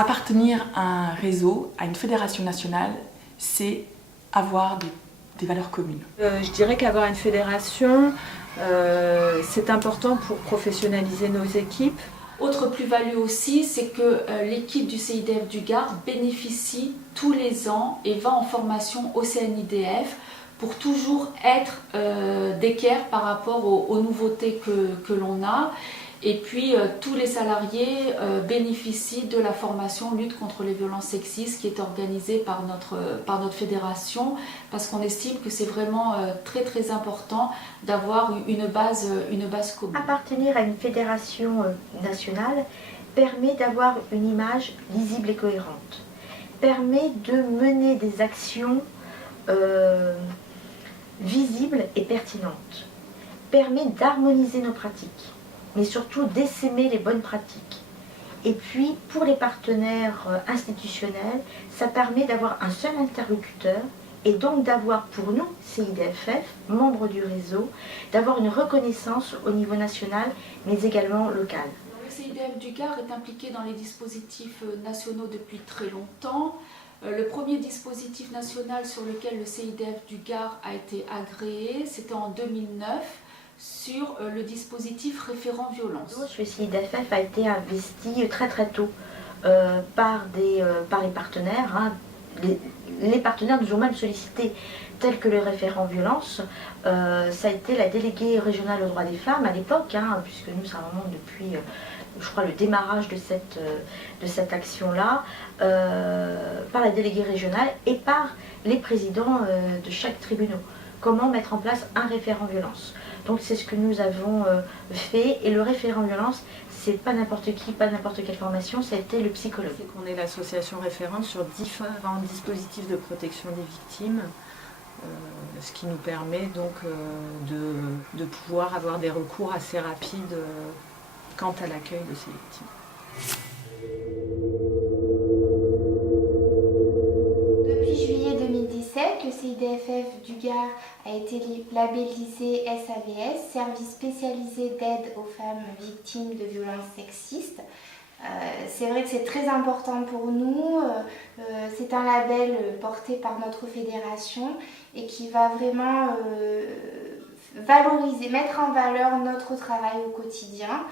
Appartenir à un réseau, à une fédération nationale, c'est avoir des valeurs communes. Je dirais qu'avoir une fédération, c'est important pour professionnaliser nos équipes. Autre plus-value aussi, c'est que l'équipe du CIDF du Gard bénéficie tous les ans et va en formation au CNIDF pour toujours être d'équerre par rapport aux nouveautés que l'on a. Et puis tous les salariés bénéficient de la formation lutte contre les violences sexistes qui est organisée par notre fédération, parce qu'on estime que c'est vraiment très important d'avoir une base commune. Appartenir à une fédération nationale permet d'avoir une image lisible et cohérente, permet de mener des actions visibles et pertinentes, permet d'harmoniser nos pratiques, mais surtout d'essaimer les bonnes pratiques. Et puis, pour les partenaires institutionnels, ça permet d'avoir un seul interlocuteur et donc d'avoir pour nous, CIDFF, membres du réseau, d'avoir une reconnaissance au niveau national, mais également local. Le CIDF du Gard est impliqué dans les dispositifs nationaux depuis très longtemps. Le premier dispositif national sur lequel le CIDF du Gard a été agréé, c'était en 2009, sur le dispositif référent violence. Le CIDFF a été investi très tôt par les partenaires. Hein. Les partenaires nous ont même sollicité, tels que le référent violence. Ça a été la déléguée régionale aux droits des femmes à l'époque, hein, puisque nous, ça remonte depuis, je crois, le démarrage de cette action-là, par la déléguée régionale et par les présidents de chaque tribunal. Comment mettre en place un référent violence. Donc c'est ce que nous avons fait, et le référent violence, c'est pas n'importe qui, pas n'importe quelle formation, ça a été le psychologue. C'est qu'on est l'association référente sur différents dispositifs de protection des victimes, ce qui nous permet donc de pouvoir avoir des recours assez rapides quant à l'accueil de ces victimes. Depuis juillet 2017, le CIDFF du Gard a été labellisé SAVS, Service spécialisé d'aide aux femmes victimes de violences sexistes. C'est vrai que c'est très important pour nous, c'est un label porté par notre fédération et qui va vraiment valoriser, mettre en valeur notre travail au quotidien.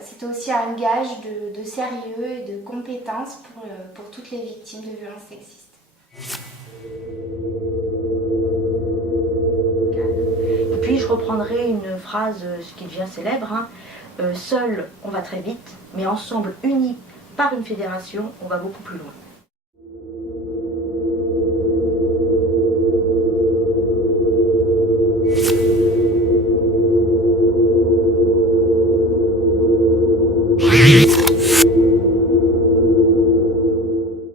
C'est aussi un gage de sérieux et de compétence pour toutes les victimes de violences sexistes. Et puis je reprendrai une phrase qui devient célèbre, hein. Seul on va très vite, mais ensemble, unis par une fédération, on va beaucoup plus loin. Oui.